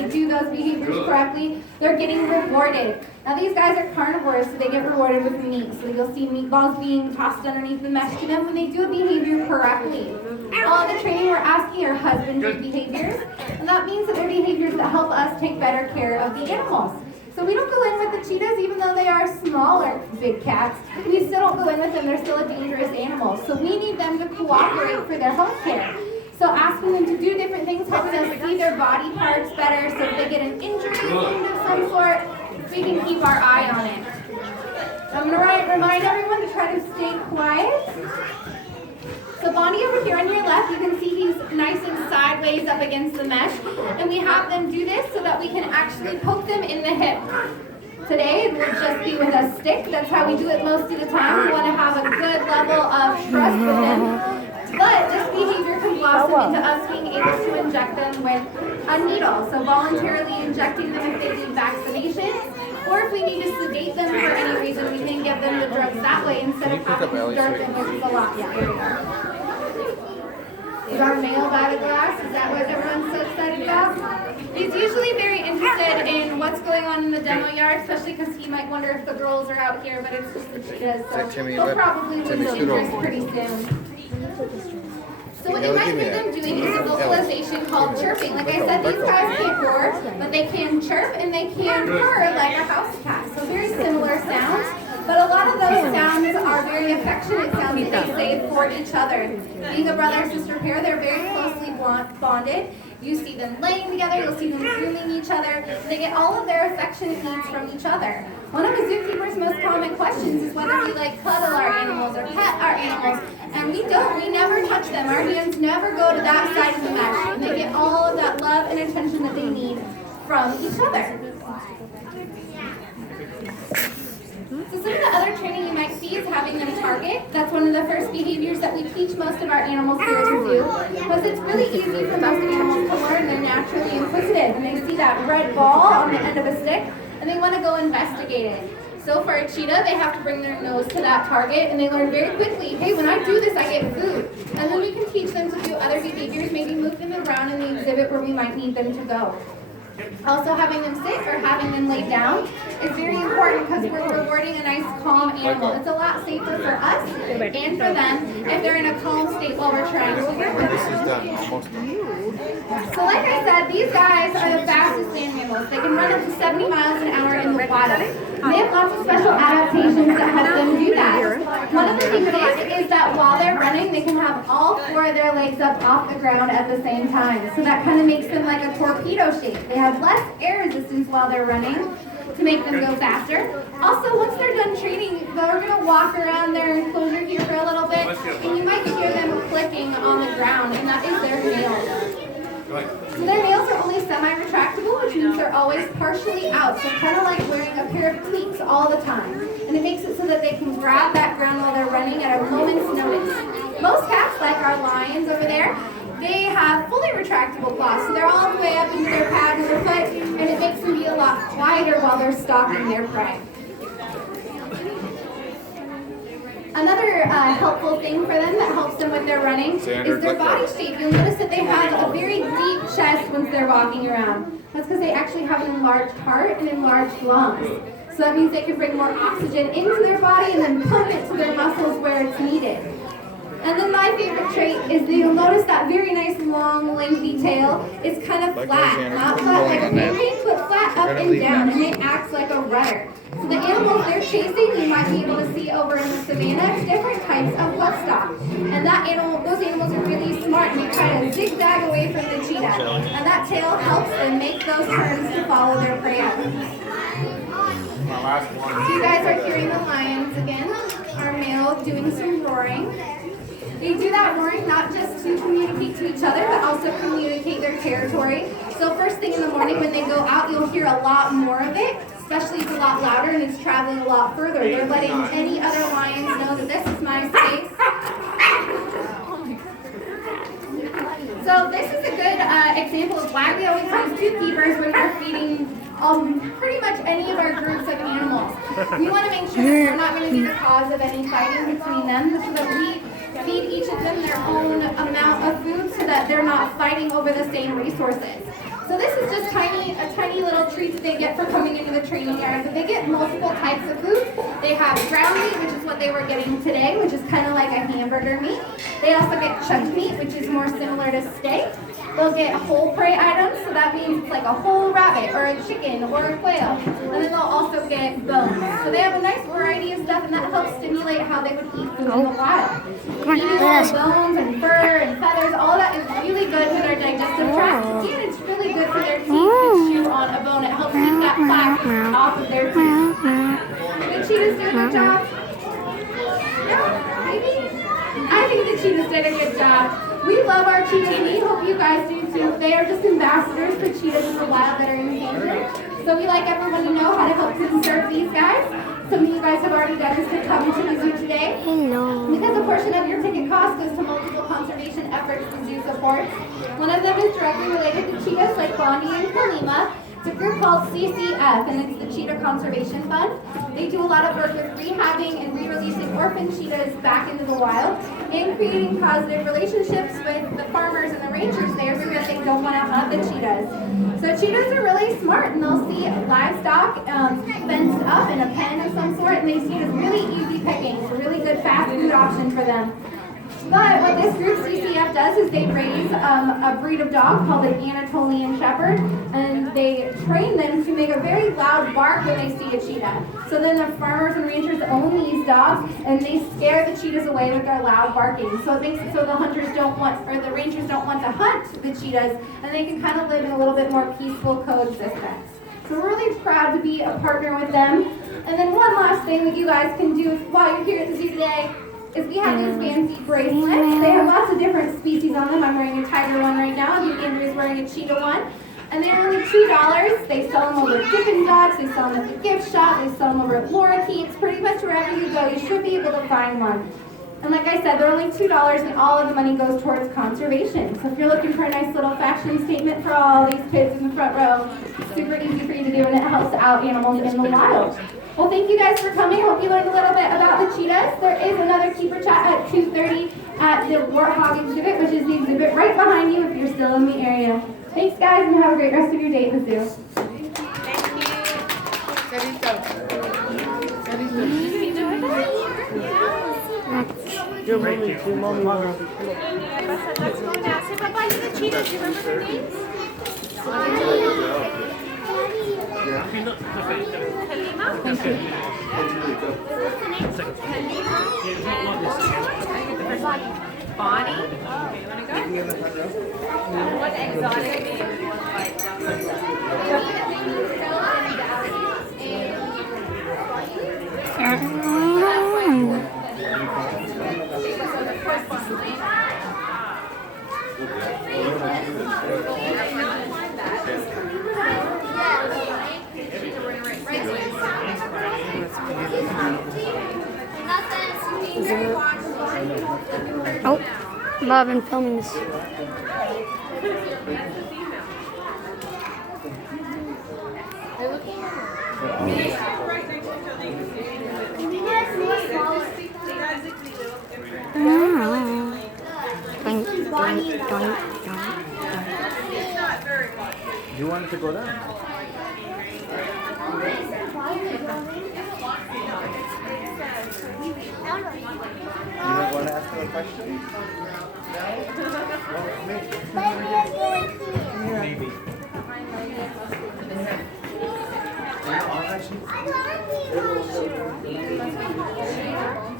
they do those behaviors correctly, they're getting rewarded. Now these guys are carnivores, so they get rewarded with meat. So you'll see meatballs being tossed underneath the mesh to them when they do a behavior correctly. All of the training we're asking are husbandry behaviors, and that means that they're behaviors that help us take better care of the animals. So we don't go in with the cheetahs, even though they are smaller big cats. We still don't go in with them, they're still a dangerous animal. So we need them to cooperate for their health care. So asking them to do different things helps us see their body parts better, so if they get an injury of some sort, we can keep our eye on it. I'm going to remind everyone to try to stay quiet. So Bonnie over here on your left, you can see he's nice and sideways up against the mesh. And we have them do this so that we can actually poke them in the hip. Today, it will just be with a stick. That's how we do it most of the time. We want to have a good level of trust with them. But this behavior can blossom into us being able to inject them with a needle. So voluntarily injecting them if they need vaccinations. Or if we need to sedate them for any reason, we can give them the drugs that way instead of having to start them, which is a lot scarier. Is our male bag of glass? Is that what everyone's so excited about? He's usually very interested in what's going on in the demo yard, especially because he might wonder if the girls are out here, but it's just the cheetahs, so he'll probably lose interest pretty soon. So what you might hear them doing is a vocalization called chirping. Like I said, these guys can't roar, but they can chirp and they can purr like a house cat. So very similar sounds. But a lot of those sounds are very affectionate sounds that they say for each other. Being a brother-sister pair, they're very closely bonded. You see them laying together, you'll see them grooming each other. They get all of their affectionate needs from each other. One of a zookeeper's most common questions is whether we like cuddle our animals or pet our animals. And we don't. We never touch them. Our hands never go to that side of the mesh. And they get all of that love and attention that they need from each other. So some of the other training you might see is having them target. That's one of the first behaviors that we teach most of our animals here to do. Because it's really easy for most animals to learn. They're naturally inquisitive. And they see that red ball on the end of a stick, and they want to go investigate it. So for a cheetah, they have to bring their nose to that target, and they learn very quickly, hey, when I do this, I get food. And then we can teach them to do other behaviors, maybe move them around in the exhibit where we might need them to go. Also, having them sit or having them lay down is very important because we're rewarding a nice calm animal. It's a lot safer for us and for them if they're in a calm state while we're trying to work with them. So like I said, these guys are the fastest land mammals. They can run up to 70 miles an hour in the wild. They have lots of special adaptations that help them do that. One of the things is that while they're running, they can have all four of their legs up off the ground at the same time. So that kind of makes them like a torpedo shape. They have less air resistance while they're running to make them go faster. Also, once they're done training, they're going to walk around their enclosure here for a little bit, and you might hear them clicking on the ground, and that is their nails. So their nails are only semi-retractable, which means they're always partially out, so kind of like wearing a pair of cleats all the time. And it makes it so that they can grab that ground while they're running at a moment's notice. Most cats, like our lions over there, they have fully retractable claws, so they're all the way up into their pad of their foot, and it makes them be a lot quieter while they're stalking their prey. Another helpful thing for them that helps them with their running is their body shape. You'll notice that they have a very deep chest once they're walking around. That's because they actually have an enlarged heart and enlarged lungs. So that means they can bring more oxygen into their body and then pump it to their muscles where it's needed. And then my favorite trait is that you'll notice that very nice long lengthy tail is kind of flat, not flat like a pancake, but flat up and down, and it acts like a rudder. So the animals they're chasing, you might be able to see over in the savannah, different types of bloodstock. And those animals are really smart, and they try to zigzag away from the cheetah. And that tail helps them make those turns to follow their prey out. So you guys are hearing the lions again, our male doing some roaring. They do that roaring not just to communicate to each other, but also communicate their territory. So first thing in the morning when they go out, you'll hear a lot more of it, especially it's a lot louder and it's traveling a lot further. They're letting any other lions know that this is my space. So this is a good example of why we always use two keepers when we're feeding pretty much any of our groups of animals. We want to make sure that we're not going to be the cause of any fighting between them, so that we feed each of them their own amount of food so that they're not fighting over the same resources. So this is just tiny a tiny little treat that they get for coming into the training yard. But they get multiple types of food. They have ground meat, which is what they were getting today, which is kind of like a hamburger meat. They also get chucked meat, which is more similar to steak. They'll get whole prey items, so that means it's like a whole rabbit or a chicken or a quail. And then they'll also get bones. So they have a nice variety of stuff, and that helps stimulate how they would eat food in the wild. Eating all the bones and fur and feathers, all that is really good for their digestive tract. And it's really good for their teeth to chew on a bone. It helps keep that plaque off of their teeth. The cheetahs do a good job? Yeah, maybe? I think the cheetahs did a good job. We love our cheetahs, and we hope you guys do too. They are just ambassadors for cheetahs in the wild that are endangered. So we like everyone to know how to help conserve these guys. Some of you guys have already done this to come to the zoo today. Hello. Because a portion of your ticket cost goes to multiple conservation efforts the zoo supports. One of them is directly related to cheetahs like Bondi and Kalima. It's a group called CCF, and it's the Cheetah Conservation Fund. They do a lot of work with rehabbing and re-releasing orphan cheetahs back into the wild and creating positive relationships with the farmers and the rangers there so that they don't want to hunt the cheetahs. So cheetahs are really smart, and they'll see livestock fenced up in a pen of some sort, and they see it as really easy picking. It's a really good fast food option for them. But what this group CCF does is they raise a breed of dog called an Anatolian Shepherd, and they train them to make a very loud bark when they see a cheetah. So then the farmers and ranchers own these dogs, and they scare the cheetahs away with their loud barking. So it makes it so the hunters don't want, or the rangers don't want to hunt the cheetahs, and they can kind of live in a little bit more peaceful coexistence. So we're really proud to be a partner with them. And then one last thing that you guys can do while you're here at the zoo today is we have these fancy bracelets. They have lots of different species on them. I'm wearing a tiger one right now, and Andrew's wearing a cheetah one. And they're only $2. They sell them over at Dippin' Dots, they sell them at the gift shop, they sell them over at Laura Keats. Pretty much wherever you go, you should be able to find one. And like I said, they're only $2, and all of the money goes towards conservation. So if you're looking for a nice little fashion statement for all these kids in the front row, it's super easy for you to do, and it helps out animals in the wild. Well, thank you guys for coming. Hope you learned a little bit about the cheetahs. There is another keeper chat at 2:30 at the Warthog exhibit, which is the exhibit right behind you if you're still in the area. Thanks, guys, and have a great rest of your day at the zoo. Let's go now. Say bye-bye to the cheetahs. Do you remember their names? Kalima? Bonnie? Okay, you want to go? What exotic name? Oh, Bob, I'm filming this. You wanted to go there? You don't want to ask me a question? Maybe.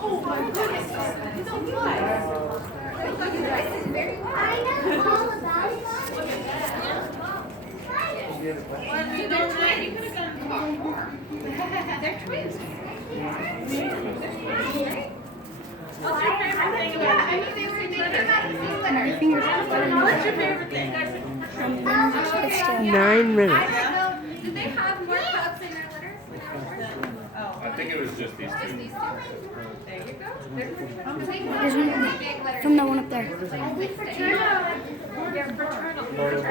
Oh my goodness. I know all about it. You could have gone far. They're twins. What's your favorite thing about it? What's your favorite thing? 9 minutes. Did they have more pups in their litters? I think it was just these two. There you go. There's one from the one up there. They're fraternal.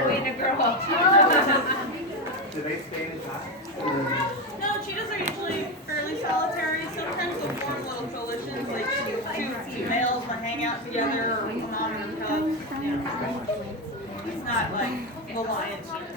Way to grow up. Do they stay in class? No, cheetahs are usually fairly solitary. Sometimes they'll form little coalitions, like two males will hang out together or come on and cubs. You know. It's not like the lion cheetah.